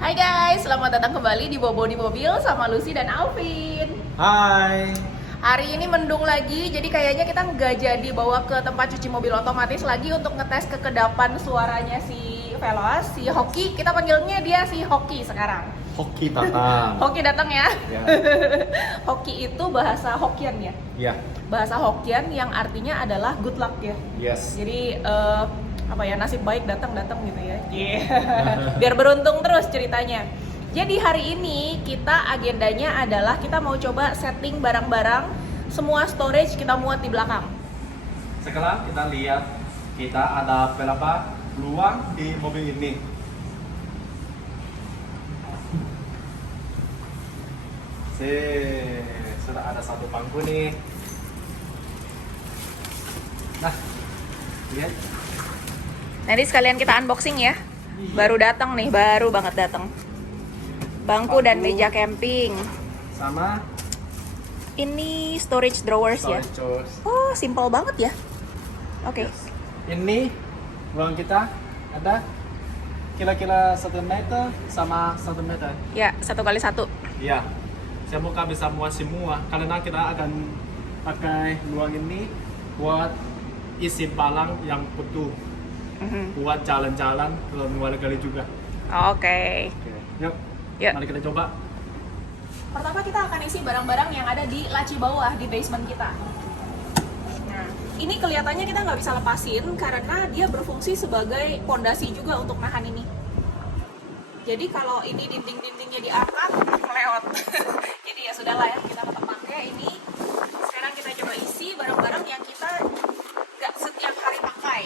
Hai guys, selamat datang kembali di Bobo di Mobil sama Lucy dan Alvin. Hai. Hari ini mendung lagi, jadi kayaknya kita nggak jadi bawa ke tempat cuci mobil otomatis lagi untuk ngetes kekedapan suaranya si Veloz, si Hoki. Kita panggilnya dia si Hoki sekarang. Hoki datang. Hoki datang ya. Ya. Hoki itu bahasa Hokkien ya. Ya. Bahasa Hokkien yang artinya adalah good luck ya. Yes. Jadi apa ya, nasib baik datang gitu ya. Biar beruntung terus ceritanya. Jadi hari ini kita agendanya adalah kita mau coba setting barang-barang, semua storage kita muat di belakang. Sekarang kita lihat kita ada berapa ruang di mobil ini. Sudah ada satu bangku nih. Nah, lihat. Nanti sekalian kita unboxing ya. Baru datang nih, baru banget datang. Bangku dan meja camping. Sama Ini storage drawers ya. storage. Oh, simple banget ya. Oke. Yes. Ini ruang kita ada kira-kira 1 meter sama 1 meter. Ya, 1x1. Ya, semoga bisa muat semua karena kita akan pakai ruang ini buat isi barang yang butuh, buat jalan-jalan ke luar negeri juga. Oke. Yuk, Yuk. mari kita coba. Pertama kita akan isi barang-barang yang ada di laci bawah di basement kita. Nah, ini kelihatannya kita nggak bisa lepasin karena dia berfungsi sebagai pondasi juga untuk nahan ini. Jadi kalau ini dinding-dindingnya diangkat, melewat. Jadi ya sudahlah ya, kita tetap pakai ini. Sekarang kita coba isi barang-barang yang kita nggak setiap hari pakai.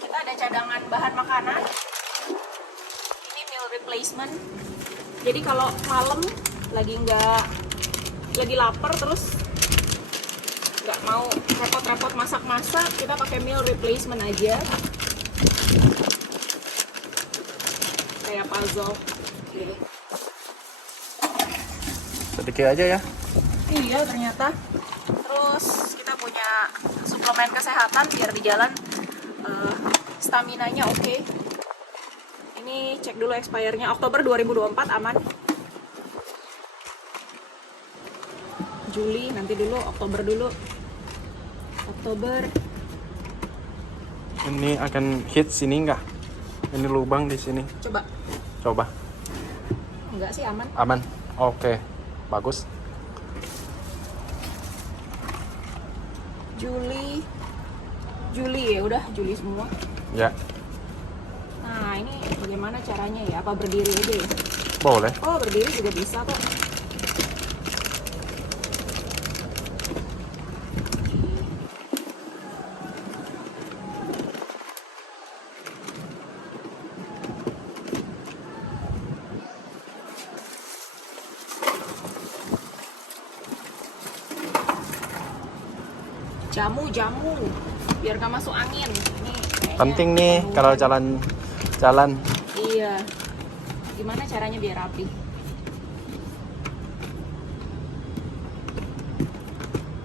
Kita ada cadangan bahan makanan. Ini meal replacement. Jadi kalau malam lagi lapar terus nggak mau repot-repot masak-masak, kita pakai meal replacement aja. Kayak puzzle. Oke. Sedikit aja ya. Iya ternyata. Terus kita punya suplemen kesehatan biar di jalan stamina-nya oke. Ini cek dulu expire-nya Oktober 2024 aman. Juli nanti dulu, Oktober dulu. Oktober. Ini akan hit sini nggak? Ini lubang di sini. Coba. Coba. Enggak sih, aman. Aman. Oke. Bagus. Juli ya udah Juli semua. Ya. Nah ini bagaimana caranya ya? Apa berdiri aja ya? Boleh. Oh berdiri juga bisa kok. Jamu biar gak masuk angin. Ini kayaknya Penting nih kalau jalan. Iya. Gimana caranya biar rapi?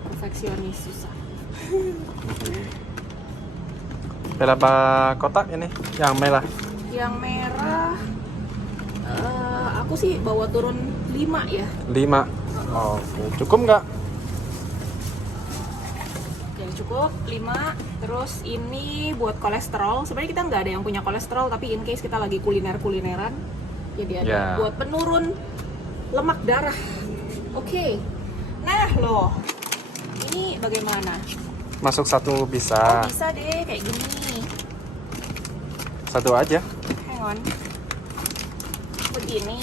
Perfeksionis susah. Berapa kotak ini? Yang merah. Yang merah aku sih bawa turun 5 ya. 5. Oke. Cukup nggak? Oke, cukup 5. Terus ini buat kolesterol. Sebenarnya kita nggak ada yang punya kolesterol, tapi in case kita lagi kulineran, jadi ada buat penurun lemak darah. Oke. Nah loh, ini bagaimana? Masuk satu bisa. Oh, bisa deh kayak gini. Satu aja. Hang on. Begini.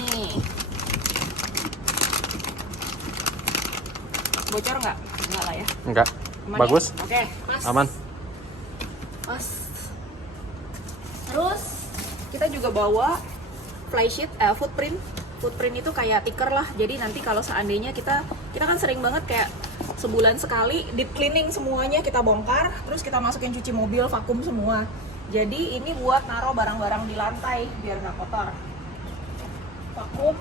Bocor nggak? Enggak lah ya. Enggak. Aman Bagus. ya? Oke, pas. Aman. Pas. Terus kita juga bawa flysheet, footprint. Footprint itu kayak tiker lah. Jadi nanti kalau seandainya kita kan sering banget kayak sebulan sekali deep cleaning semuanya kita bongkar, terus kita masukin cuci mobil, vakum semua. Jadi ini buat naruh barang-barang di lantai biar nggak kotor. Vakum.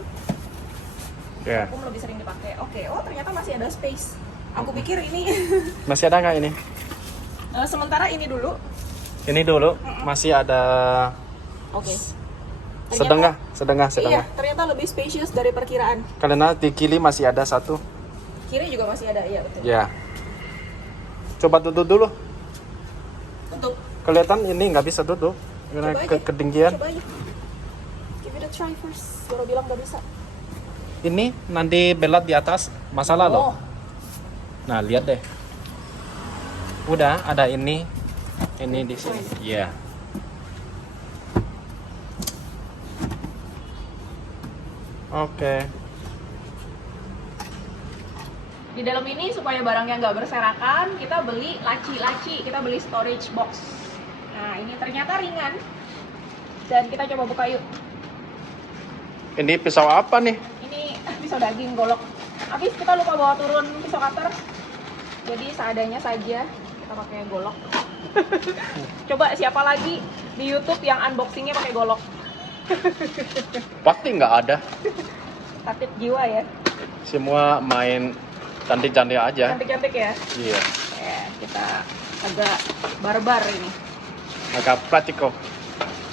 Ya. Vakum lebih sering dipakai. Oke, oh ternyata masih ada space. Aku pikir ini Masih ada nggak ini? sementara ini dulu. Ini dulu masih ada Oke. Sedengah. Iya, ternyata lebih spacious dari perkiraan. Karena di kiri masih ada satu. Kiri juga masih ada, iya betul. Ya. Coba tutup dulu. Tutup. Kelihatan ini nggak bisa tutup karena Coba aja. ketinggian. Coba aja. Give it a try first. Baru bilang nggak bisa. Ini nanti belat di atas masalah loh. Oh, Nah, lihat deh. Udah ada ini di sini. Iya. Oke. di dalam ini supaya barangnya nggak berserakan, kita beli laci-laci, kita beli storage box. Nah, ini ternyata ringan. Dan kita coba buka yuk. Ini pisau apa nih? Ini pisau daging golok. Habis kita lupa bawa turun pisau cutter. Jadi seadanya saja kita pakai golok. Coba siapa lagi di YouTube yang unboxingnya pakai golok? Pasti nggak ada. Tatip jiwa ya. Semua main cantik-cantik aja. Cantik-cantik ya. Iya. Kita agak barbar ini. Agak praktikal.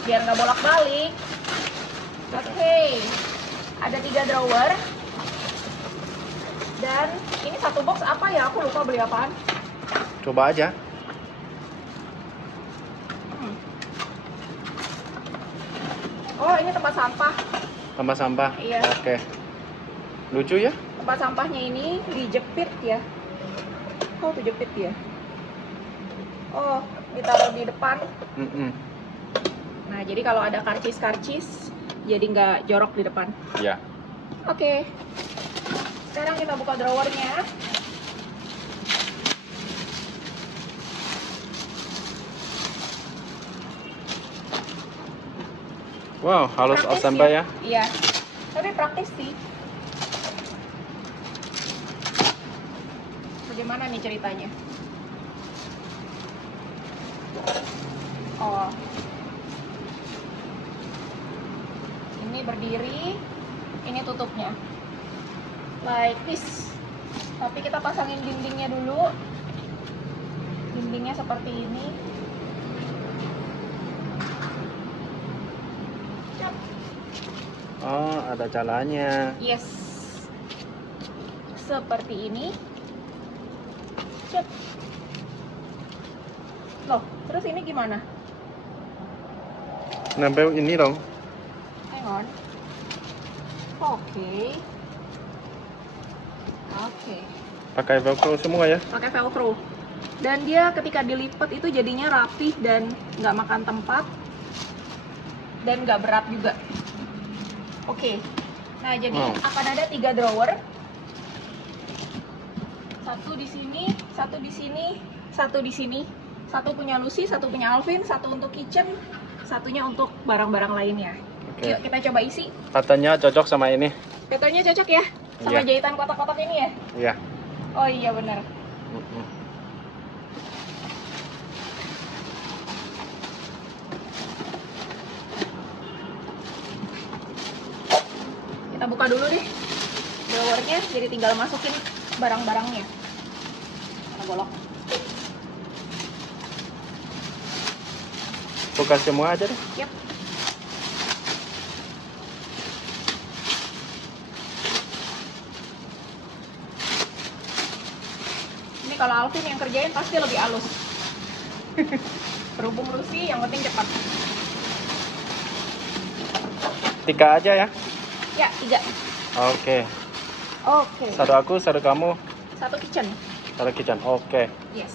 Biar nggak bolak-balik. Oke. Ada 3 drawer. Dan ini satu box apa ya? Aku lupa beli apaan. Coba aja. Oh, ini tempat sampah. Tambah sampah. Iya. Oke. Lucu ya? Tempat sampahnya ini dijepit ya. Oh, dijepit ya. Oh, ditaruh di depan. Nah, jadi kalau ada karcis-karcis, jadi nggak jorok di depan. Ya. Oke. Sekarang kita buka drawernya. Wow, halus Praktis assemble ya. Iya. Tapi praktis sih. Bagaimana nih ceritanya? Oh. Ini berdiri, ini tutupnya. Like this. Tapi kita pasangin dindingnya dulu. Dindingnya seperti ini. Cep. Oh, ada caranya. Yes. Seperti ini. Cep. Loh, terus ini gimana? Nempel ini dong. Hang on. Oke. Pakai velcro semua ya. Pakai velcro. Dan dia ketika dilipat itu jadinya rapih dan nggak makan tempat dan nggak berat juga. Oke. Nah, jadi akan ada 3 drawer. Satu di sini, satu di sini, satu di sini. Satu punya Lucy, satu punya Alvin, satu untuk kitchen, satunya untuk barang-barang lainnya. Oke. Yuk kita coba isi. Katanya cocok sama ini. Patternnya cocok ya? Sama Iya. jahitan kotak-kotak ini ya? Iya. Oh iya benar. Kita buka dulu deh drawernya, jadi tinggal masukin barang-barangnya. Mana golok? Buka semua aja deh. Yap. Ini kalau Alvin yang kerjain pasti lebih halus. Berhubung Lucy, yang penting cepat. 3 aja ya. Ya, 3. Oke. Oke. Satu aku, satu kamu, Satu kitchen. satu kitchen. Oke. Yes.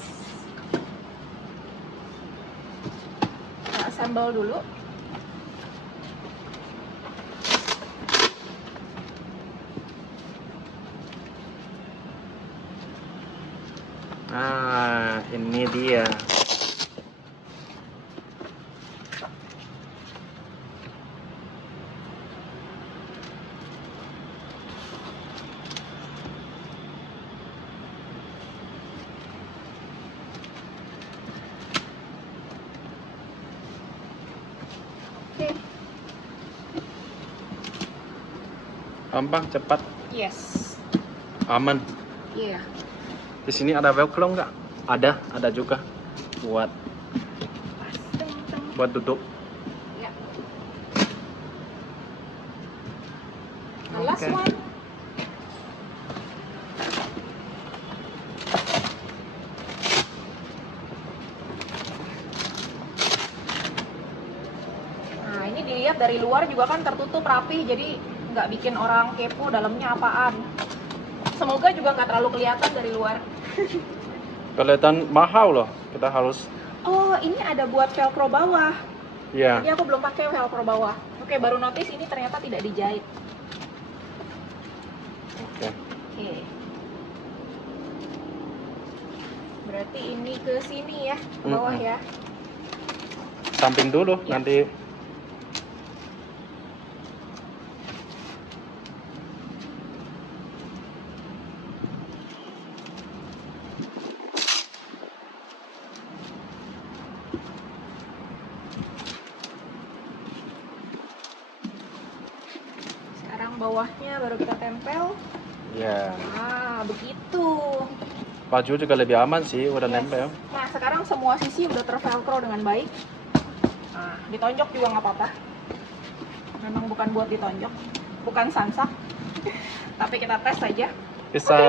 Kita assemble dulu. Nah, ini dia. Oke. Gampang, cepat, Yes. aman. Iya. Di sini ada velcro nggak? Ada juga buat Pas. Teng, teng. buat tutup. Ya. last Oke. one. Nah, ini dilihat dari luar juga kan tertutup rapih, jadi nggak bikin orang kepo dalamnya apaan. Semoga juga nggak terlalu kelihatan dari luar. Kelihatan mahal loh. Kita harus. Oh, ini ada buat velcro bawah. Ya. Jadi aku belum pakai velcro bawah. Oke, baru notice ini ternyata tidak dijahit. Oke. Oke. Berarti ini ke sini ya, ke bawah Mm-mm. ya. Samping dulu Ya. nanti. Sekarang bawahnya baru kita tempel. Ya. Nah, begitu. Baju juga lebih aman sih, udah Yes. nempel. Nah, sekarang semua sisi udah tervelcro dengan baik. Nah, ditonjok juga nggak apa-apa. Memang bukan buat ditonjok, bukan sansak. Tapi kita tes saja. Bisa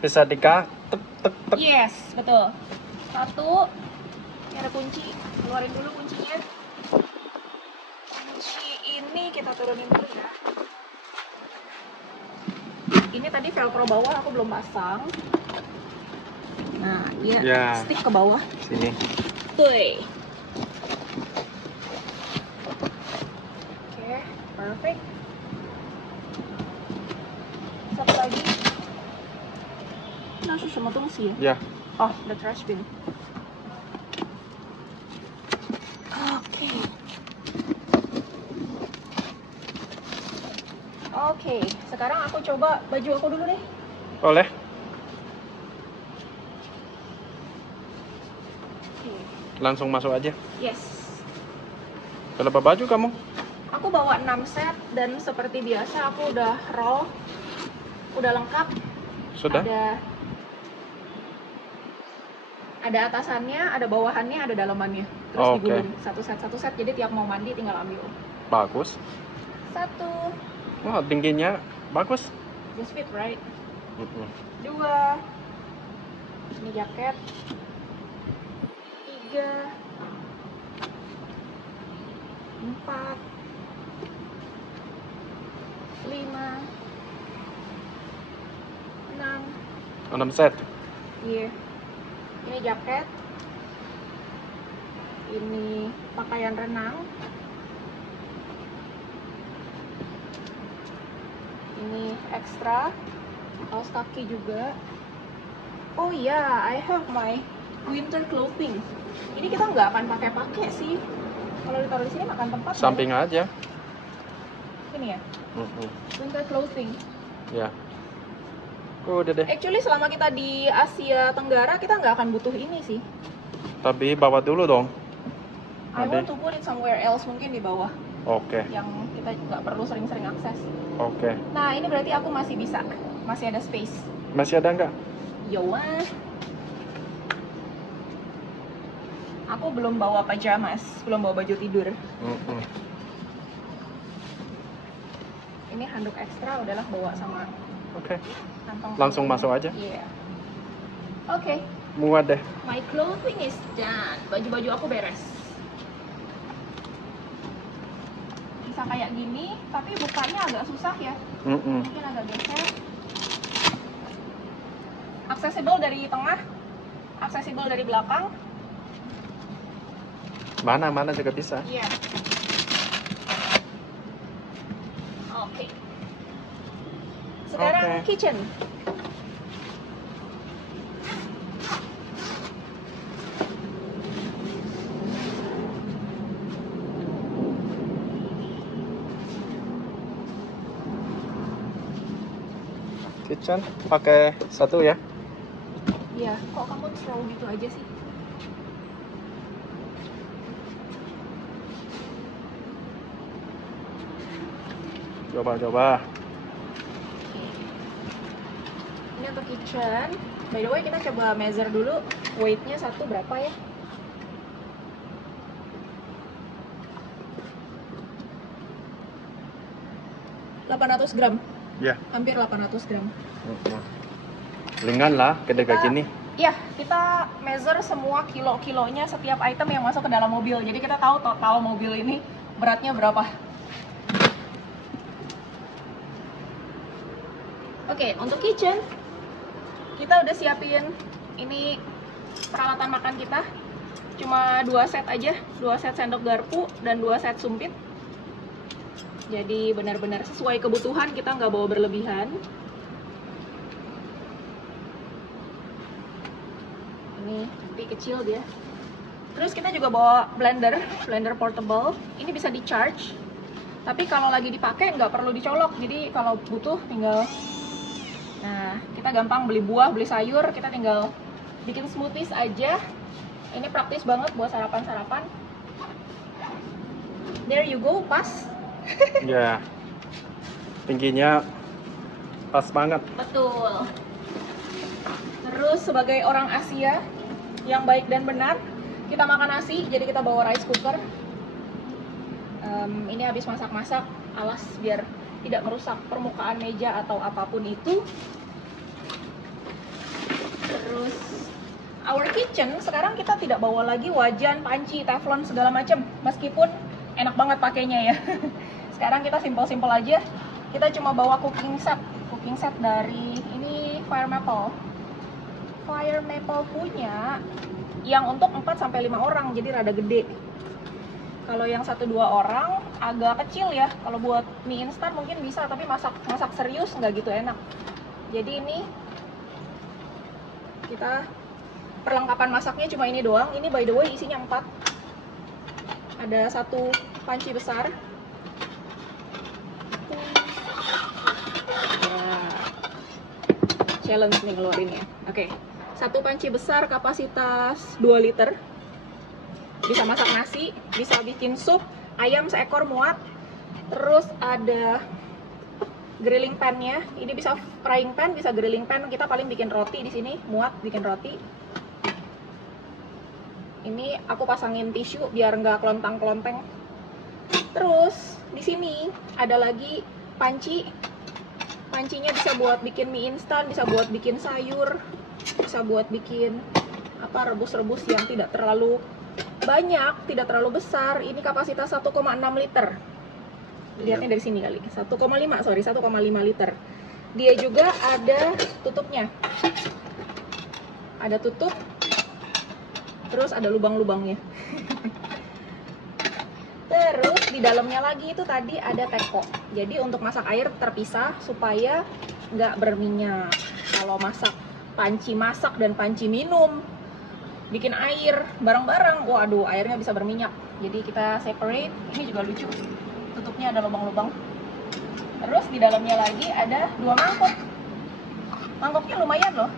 bisa tek tek tek. Yes, betul. Satu, ini ada kunci. Keluarin dulu kuncinya. Kunci ini kita turunin dulu ya. Ini tadi velcro bawah aku belum pasang. Nah, dia Ya. stick ke bawah. Sini. Tuh. Oke, perfect. Satu lagi. 那是什么东西？ Ya. Oh, the trash bin. Oke. Oke, sekarang aku coba baju aku dulu deh. Boleh. Oke. Langsung masuk aja. Yes. Berapa baju kamu? Aku bawa 6 set dan seperti biasa aku udah roll. Udah lengkap. Sudah? Ada atasannya, ada bawahannya, ada dalamannya. Terus Oke. digulung satu set. Jadi tiap mau mandi tinggal ambil. Bagus. Satu. Wah, tingginya bagus. Just fit, right? Mm-mm. Dua. Ini jaket. Tiga. Empat. Lima. 6. 6 set. Iya. Ini jaket. Ini pakaian renang. Ini ekstra. Kaos kaki juga. Oh iya, I have my winter clothing. Ini kita nggak akan pakai sih. Kalau ditaruh di sini makan tempat. nggak Samping ya? aja. Ini ya, Mm-mm. winter clothing. Ya. Udah deh. Actually selama kita di Asia Tenggara kita nggak akan butuh ini sih. Tapi bawa dulu dong. I Nanti. want to put it somewhere else, mungkin di bawah Oke. yang kita nggak perlu sering-sering akses. Oke. Nah ini berarti aku masih bisa, masih ada space. Masih ada nggak? Yawa. Aku belum bawa pajamas, belum bawa baju tidur. Mm-mm. Ini handuk ekstra udahlah bawa sama Oke. kantong. Langsung masuk aja. Iya. Oke, Muat deh. my clothing is done. Baju-baju aku beres. Bisa kayak gini, tapi bukanya agak susah ya. Mm-mm. Mungkin agak geser. Accessible dari tengah, accessible dari belakang. Mana juga bisa. Iya. Oke. Sekarang Oke. kitchen. Kitchen pakai satu ya. Iya, kok kamu throw gitu aja sih? Coba. Oke. Ini untuk kitchen. By the way, kita coba measure dulu weight-nya satu berapa ya? 800 gram, Ya. hampir 800 gram. Ringan lah, gede kayak gini. Iya, kita measure semua kilo-kilonya setiap item yang masuk ke dalam mobil. Jadi kita tahu total mobil ini beratnya berapa. Oke, untuk kitchen kita udah siapin ini peralatan makan kita. Cuma 2 set aja, 2 set sendok garpu dan 2 set sumpit. Jadi benar-benar sesuai kebutuhan, kita nggak bawa berlebihan. Ini tapi kecil dia. Terus kita juga bawa blender portable. Ini bisa di charge. Tapi kalau lagi dipakai nggak perlu dicolok. Jadi kalau butuh tinggal. Nah, kita gampang beli buah, beli sayur, kita tinggal bikin smoothies aja. Ini praktis banget buat sarapan-sarapan. There you go, pas. Ya. Tingginya pas banget. Betul. Terus sebagai orang Asia yang baik dan benar, kita makan nasi, jadi kita bawa rice cooker. Ini habis masak-masak, alas biar tidak merusak permukaan meja atau apapun itu. Terus our kitchen sekarang kita tidak bawa lagi wajan, panci, teflon segala macam, meskipun enak banget pakainya ya. Sekarang kita simpel-simpel aja. Kita cuma bawa cooking set dari ini Fire Maple punya yang untuk 4-5 orang, jadi rada gede. Kalau yang 1-2 orang agak kecil ya. Kalau buat mie instan mungkin bisa, tapi masak serius nggak gitu enak. Jadi ini kita perlengkapan masaknya cuma ini doang. Ini by the way isinya 4. Ada 1 panci besar. Challenge nih ngeluarinnya. Oke. 1 panci besar kapasitas 2 liter. Bisa masak nasi, bisa bikin sup, ayam seekor muat. Terus ada grilling pan-nya. Ini bisa frying pan, bisa grilling pan. Kita paling bikin roti di sini, muat bikin roti. Ini aku pasangin tisu biar nggak kelontang-kelonteng. Terus di sini ada lagi panci. Pancinya bisa buat bikin mie instan, bisa buat bikin sayur, bisa buat bikin apa rebus-rebus yang tidak terlalu banyak, tidak terlalu besar. Ini kapasitas 1,6 liter. Lihatnya dari sini kali. 1,5 liter. Dia juga ada tutupnya. Ada tutup. Terus ada lubang-lubangnya. Terus di dalamnya lagi itu tadi ada teko. Jadi untuk masak air terpisah supaya nggak berminyak. Kalau masak panci masak dan panci minum, bikin air bareng-bareng, waduh airnya bisa berminyak. Jadi kita separate. Ini juga lucu. Tutupnya ada lubang-lubang. Terus di dalamnya lagi ada 2 mangkok. Mangkoknya lumayan loh.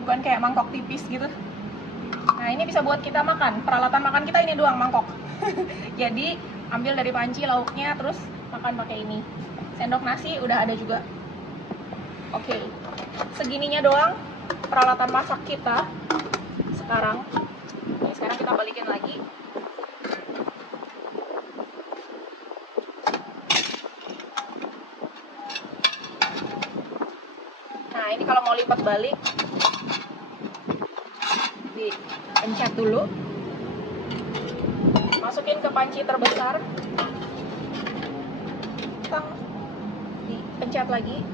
Bukan kayak mangkok tipis gitu. Nah, ini bisa buat kita makan. Peralatan makan kita ini doang mangkok. Jadi ambil dari panci lauknya, terus makan pakai ini. Sendok nasi udah ada juga. Oke, segininya doang peralatan masak kita sekarang. Nih, sekarang kita balikin lagi. Nah, ini kalau mau lipat balik, dipencet dulu. Masukin ke panci terbesar. Dipencet lagi.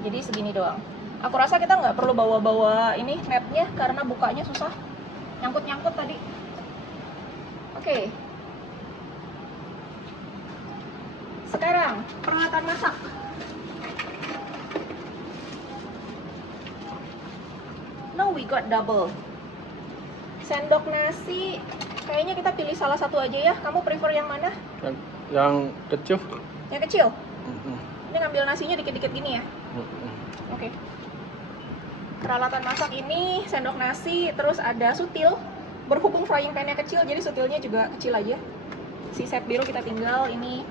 Jadi segini doang. Aku rasa kita nggak perlu bawa-bawa ini netnya karena bukanya susah. Nyangkut-nyangkut tadi. Oke. Sekarang peralatan masak. Now we got double. Sendok nasi, kayaknya kita pilih salah satu aja ya. Kamu prefer yang mana? Yang kecil. Yang kecil? Ini ngambil nasinya dikit-dikit gini ya? Oke. Peralatan masak ini, sendok nasi, terus ada sutil. Berhubung frying pan-nya kecil, jadi sutilnya juga kecil aja. Si set biru kita tinggal, ini.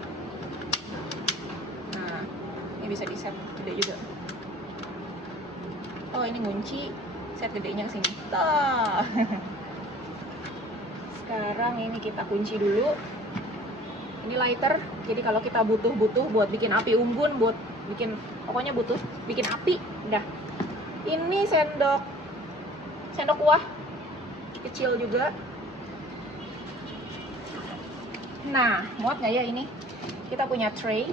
Nah, ini bisa di set gede juga. Oh, ini ngunci. Set gedenya ke sini. Sekarang ini kita kunci dulu. Ini lighter, jadi kalau kita butuh buat bikin api unggun, buat bikin pokoknya butuh bikin api, udah. Ini sendok kuah kecil juga. Nah, muat nggak ya ini? Kita punya tray.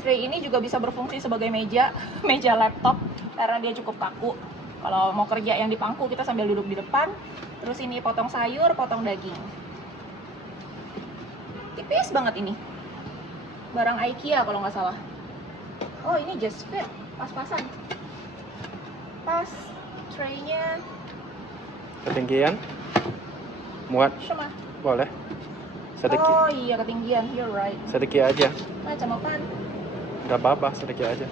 Tray ini juga bisa berfungsi sebagai meja laptop karena dia cukup kaku. Kalau mau kerja yang di pangku kita sambil duduk di depan. Terus ini potong sayur, potong daging. Tipis banget ini. Barang IKEA kalau nggak salah. Oh, ini just fit, pas-pasan. Pas tray-nya. Ketinggian? Muat? Cuma. Boleh. Sedikit. Oh iya, ketinggian. You're right. Sedikit aja. Macam apaan? Gak apa-apa, sedikit aja.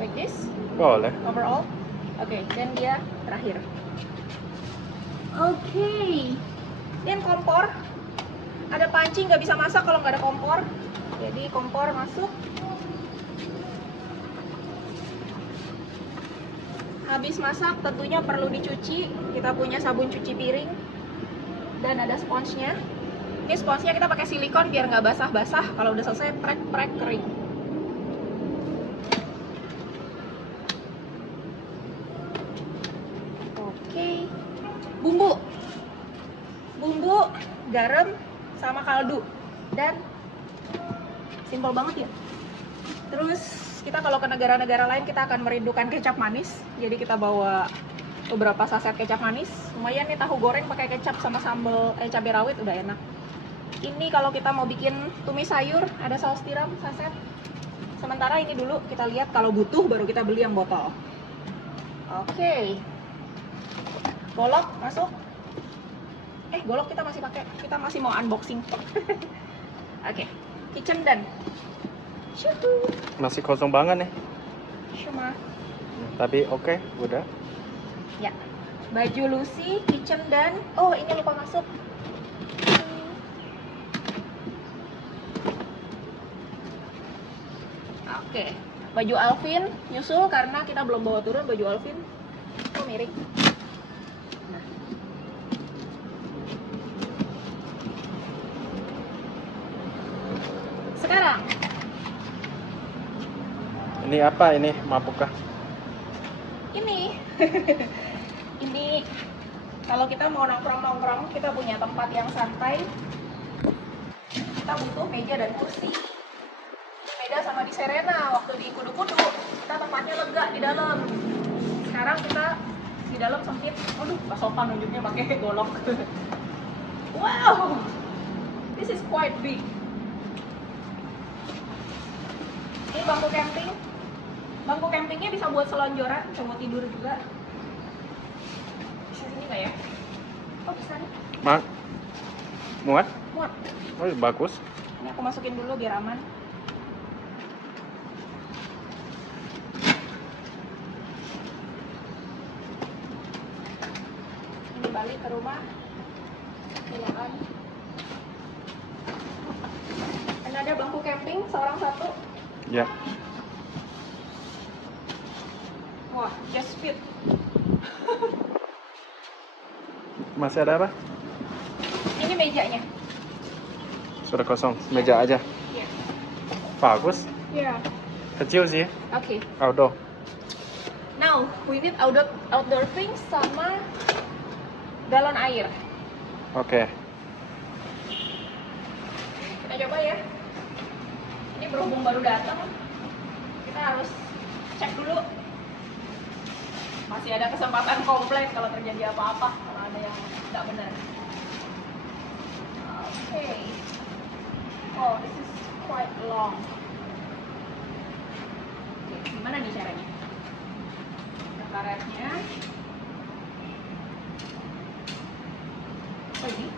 Like this? Boleh. Overall? Oke, dan dia terakhir. Oke. Dan kompor. Ada panci, nggak bisa masak kalau nggak ada kompor. Jadi kompor masuk. Habis masak tentunya perlu dicuci. Kita punya sabun cuci piring. Dan ada sponsnya. Ini sponsnya kita pakai silikon biar nggak basah-basah. Kalau udah selesai prek-prek kering. Oke. Bumbu, garam, sama kaldu. Dan simpel banget ya. Terus kita kalau ke negara-negara lain kita akan merindukan kecap manis. Jadi kita bawa beberapa saset kecap manis. Lumayan nih, tahu goreng pakai kecap sama sambal cabai rawit udah enak. Ini kalau kita mau bikin tumis sayur ada saus tiram saset. Sementara ini dulu kita lihat, kalau butuh baru kita beli yang botol. Oke. Golok masuk. Golok kita masih pakai. Kita masih mau unboxing. Oke. Kitchen dan. Masih kosong banget nih. Cuma. Tapi oke, udah. Ya. Baju Lucy, kitchen dan. Oh, ini lupa masuk. Oke. Baju Alvin nyusul karena kita belum bawa turun baju Alvin. Oh, miring. Sekarang Ini apa ini? Mabuk kah? ini ini kalau kita mau nongkrong kita punya tempat yang santai, kita butuh meja dan kursi. Beda sama di Serena waktu di Kudu-Kudu, kita tempatnya lega di dalam. Sekarang kita di dalam sempit. Aduh, pas sopan nunjuknya pakai golok. Wow, this is quite big. Ini bangku camping. Bangku campingnya bisa buat selonjoran, bisa buat tidur juga. Bisa sini nggak ya? Oh, bisa nih. Muat? Muat. Oh, bagus. Ini aku masukin dulu biar aman. Ini balik ke rumah. Silakan. Dan ada bangku camping, seorang satu. Ya. Wah, just fit. Masih ada apa? Ini mejanya. Sudah kosong. Meja aja. Iya. Bagus. Iya. Kecil sih. Oke. Outdoor. Now, we need outdoor things sama galon air. Oke. Kita coba ya. Ini berhubung baru datang, kita harus cek dulu. Masih ada kesempatan komplain kalau terjadi apa-apa, kalau ada yang tidak benar. Oke. Oh, this is quite long. Oke, gimana nih caranya? Ada karetnya. Oh, ini?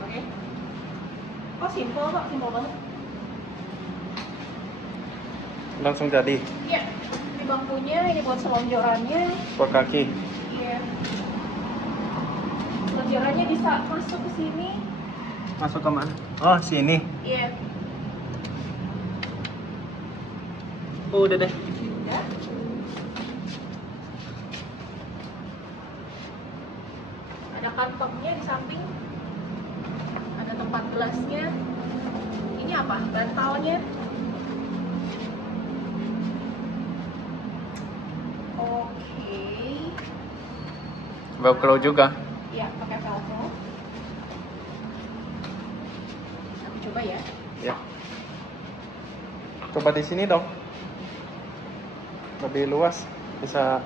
Oke. Oh, simple kok, simple banget. Langsung jadi. Iya, ini bangkunya, ini buat selonjorannya. Buat kaki. Iya. Selonjorannya bisa masuk ke sini. Masuk ke mana? Oh, sini. Iya. Oh, udah deh. Ya. kantongnya di samping, ada tempat gelasnya. Ini apa? Bantalnya. Oke. Velcro juga. Ya, pakai velcro. Aku coba ya. Ya. Coba di sini dong. Lebih luas, bisa.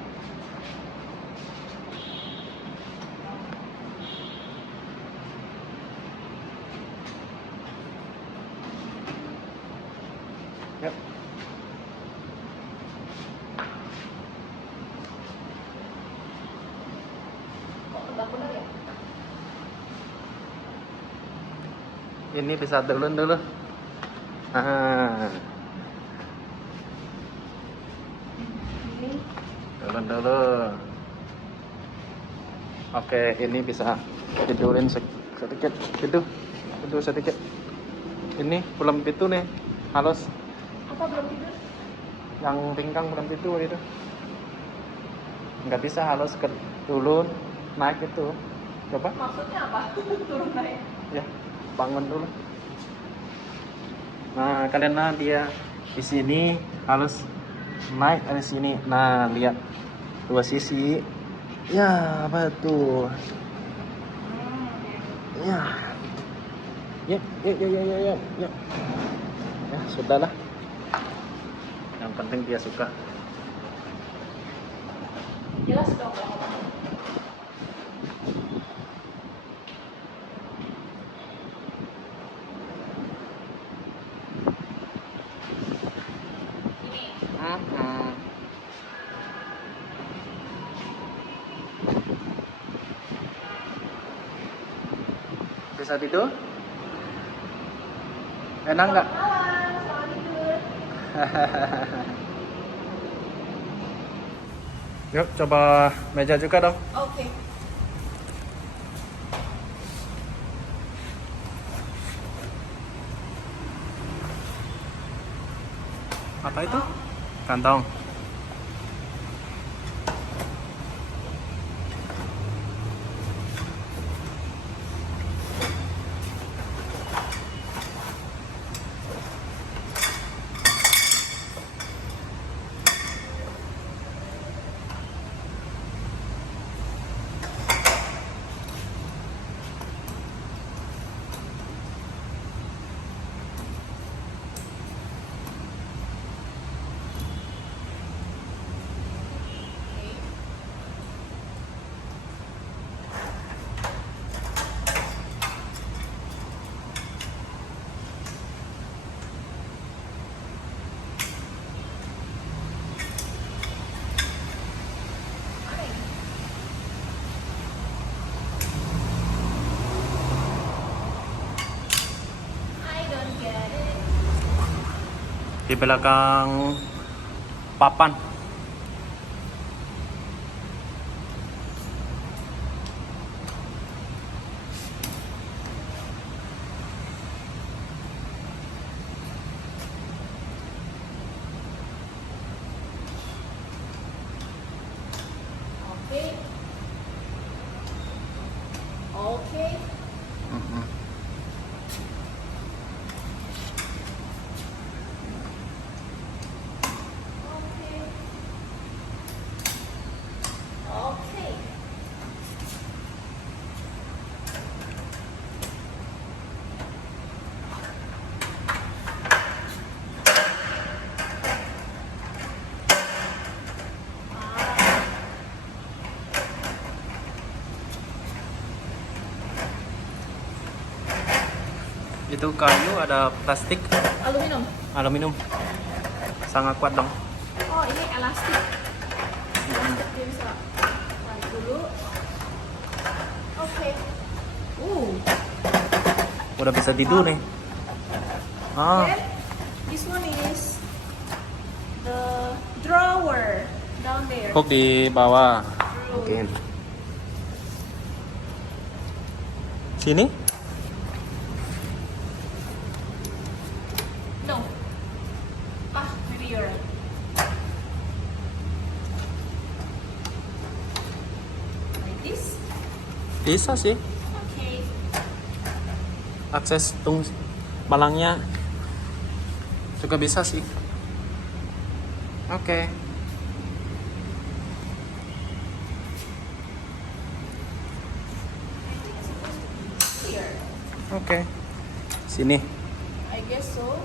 Yuk. Kok tegak bener ya? Ini bisa turun dulu. Ah, Ini turun dulu. Oke, ini bisa tidurin sedikit gitu. Tidur sedikit. Ini belum itu nih. Halus. apa belum tidur? Yang pinggang belum tidur itu. Nggak bisa halus ke dulu naik itu. Coba. Maksudnya apa? Turun naik. Ya, bangun dulu. Nah, karena dia di sini harus naik dari sini. Nah, lihat dua sisi. Ya, betul. Ya. Yuk, yuk, yuk, yuk, yuk, yuk, yuk. Ya, sudahlah. Yang penting dia suka. Jelas dong kalau apa. Ini. Bisa tidur? Enak nggak? Malam, selamat tidur. Yuk, coba meja juga dong. Oke. Apa itu? Kantong. Mana ini? I don't get it. Di belakang papan. Oke. Oke. Oke. Oke. Itu kayu, ada plastik, Aluminium. aluminium. Sangat kuat dong. Oh, ini elastik. Dia bisa tarik dulu. Oke. Udah bisa tidur nih. Ah, Then this one is the drawer down there. hook di bawah. Mungkin. Sini? No. Maybe you're right. Like this. Bisa sih. Oke. Akses balangnya juga bisa sih. Oke. Here. Oke. Sini. I guess so.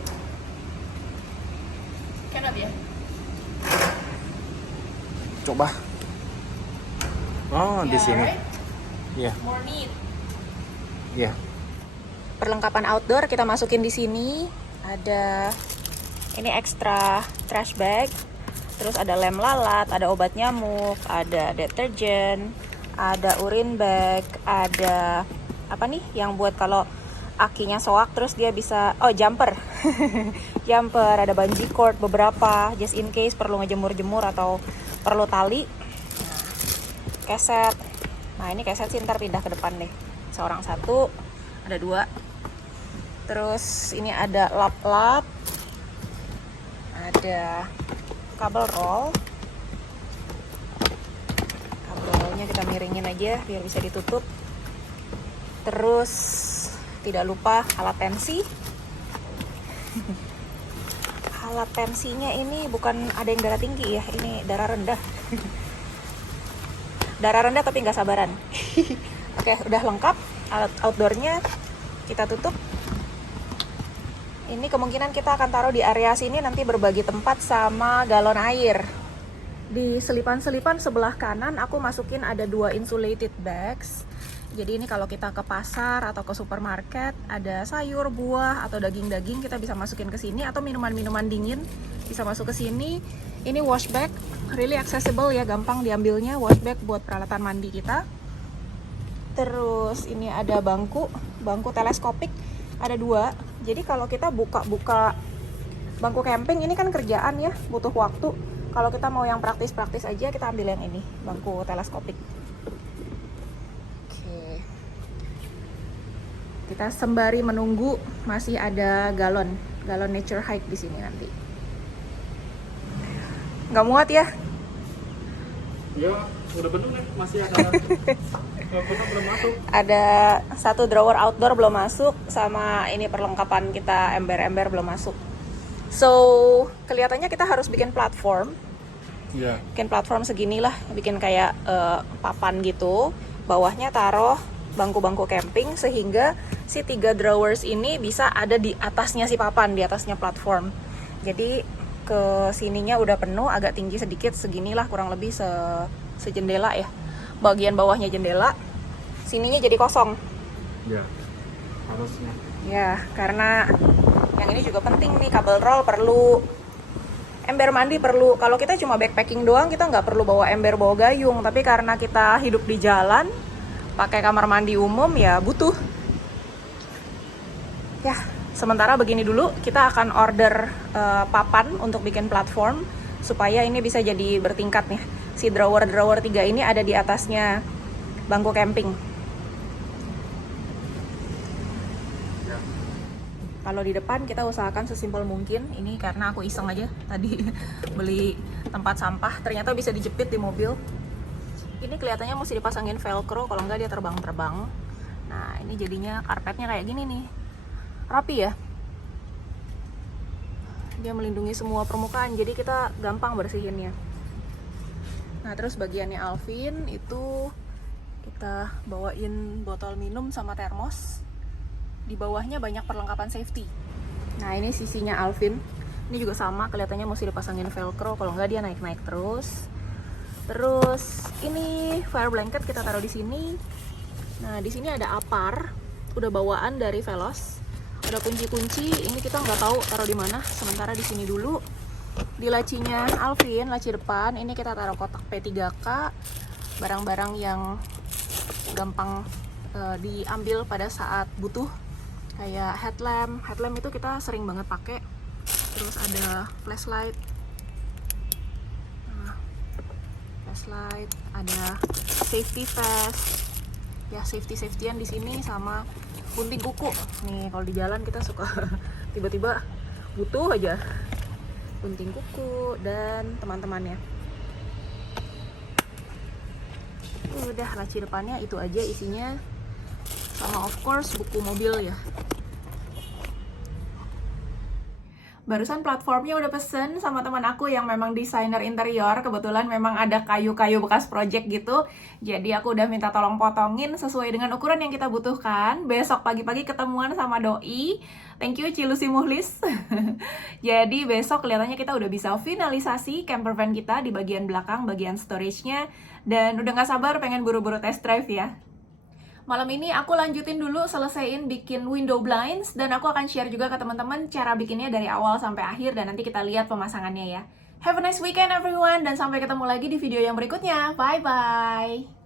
Cannot ya? Coba. Oh, di Yeah, sini. right? Iya. More neat. Iya. Perlengkapan outdoor kita masukin di sini. Ada ini extra trash bag. Terus ada lem lalat, ada obat nyamuk, ada deterjen, ada urine bag, ada apa nih yang buat kalau akinya soak terus dia bisa, oh jumper. Jumper, ada bungee cord beberapa just in case perlu ngejemur-jemur atau perlu tali. Nah, keset. Nah, ini keset sih ntar pindah ke depan deh. Seorang satu, ada 2. Terus ini ada lap-lap. Ada kabel roll. Kabel rollnya kita miringin aja biar bisa ditutup. Terus tidak lupa alat tensi. Alat tensinya ini bukan ada yang darah tinggi ya, ini darah rendah. Darah rendah tapi nggak sabaran. Oke, udah lengkap alat outdoornya. Kita tutup. Ini kemungkinan kita akan taruh di area sini nanti berbagi tempat sama galon air. Di selipan-selipan sebelah kanan aku masukin ada 2 insulated bags. Jadi ini kalau kita ke pasar atau ke supermarket ada sayur, buah atau daging-daging kita bisa masukin ke sini, atau minuman-minuman dingin bisa masuk ke sini. Ini wash bag, really accessible ya, gampang diambilnya, wash bag buat peralatan mandi kita. Terus ini ada bangku teleskopik, ada 2. Jadi kalau kita buka-buka bangku camping ini kan kerjaan ya, butuh waktu. Kalau kita mau yang praktis-praktis aja, kita ambil yang ini, bangku teleskopik. Oke. Kita sembari menunggu masih ada galon Nature Hike di sini nanti. Nggak muat ya? Ya, udah penuh nih, masih ada. Kotak belum masuk. Ada 1 drawer outdoor belum masuk, sama ini perlengkapan kita ember-ember belum masuk. So, kelihatannya kita harus bikin platform. Iya. Bikin platform segini lah, bikin kayak papan gitu. Bawahnya taruh bangku-bangku camping sehingga si 3 drawers ini bisa ada di atasnya si papan, di atasnya platform. Jadi ke sininya udah penuh, agak tinggi sedikit, seginilah kurang lebih sejendela ya. Bagian bawahnya jendela, sininya jadi kosong. Iya. Harusnya. Ya, karena yang ini juga penting nih, kabel roll perlu, ember mandi perlu. Kalau kita cuma backpacking doang, kita nggak perlu bawa ember, bawa gayung. Tapi karena kita hidup di jalan, pakai kamar mandi umum, ya butuh. Ya, sementara begini dulu, kita akan order papan untuk bikin platform, supaya ini bisa jadi bertingkat nih. Si drawer-drawer 3 ini ada di atasnya bangku camping. Kalau di depan kita usahakan sesimpel mungkin. Ini karena aku iseng aja tadi beli tempat sampah, ternyata bisa dijepit di mobil. Ini kelihatannya mesti dipasangin velcro, kalau enggak dia terbang-terbang. Nah, ini jadinya karpetnya kayak gini nih. Rapi ya. Dia melindungi semua permukaan, jadi kita gampang bersihinnya. Nah, terus bagiannya Alvin itu kita bawain botol minum sama termos. Di bawahnya banyak perlengkapan safety. Nah, ini sisinya Alvin. Ini juga sama, kelihatannya mesti dipasangin velcro, kalau nggak dia naik-naik terus. Terus ini fire blanket kita taruh di sini. Nah, di sini ada apar, udah bawaan dari Velos. Ada kunci-kunci, ini kita nggak tahu taruh di mana. Sementara di sini dulu. Di lacinya Alvin, laci depan, ini kita taruh kotak P3K, barang-barang yang gampang diambil pada saat butuh, kayak headlamp itu kita sering banget pakai. Terus ada flashlight, ada safety vest, ya safety-safetyan di sini, sama gunting kuku. Nih kalau di jalan kita suka tiba-tiba butuh aja gunting kuku dan teman-temannya. Udah, laci depannya itu aja isinya. Sama of course buku mobil ya. Barusan platformnya udah pesen sama teman aku yang memang desainer interior. Kebetulan memang ada kayu-kayu bekas project gitu. Jadi aku udah minta tolong potongin sesuai dengan ukuran yang kita butuhkan. Besok pagi-pagi ketemuan sama doi. Thank you Cilusi Muhlis. Jadi besok kelihatannya kita udah bisa finalisasi camper van kita di bagian belakang, bagian storage-nya. Dan udah gak sabar pengen buru-buru test drive ya. Malam ini aku lanjutin dulu selesaiin bikin window blinds dan aku akan share juga ke teman-teman cara bikinnya dari awal sampai akhir dan nanti kita lihat pemasangannya ya. Have a nice weekend everyone dan sampai ketemu lagi di video yang berikutnya. Bye bye.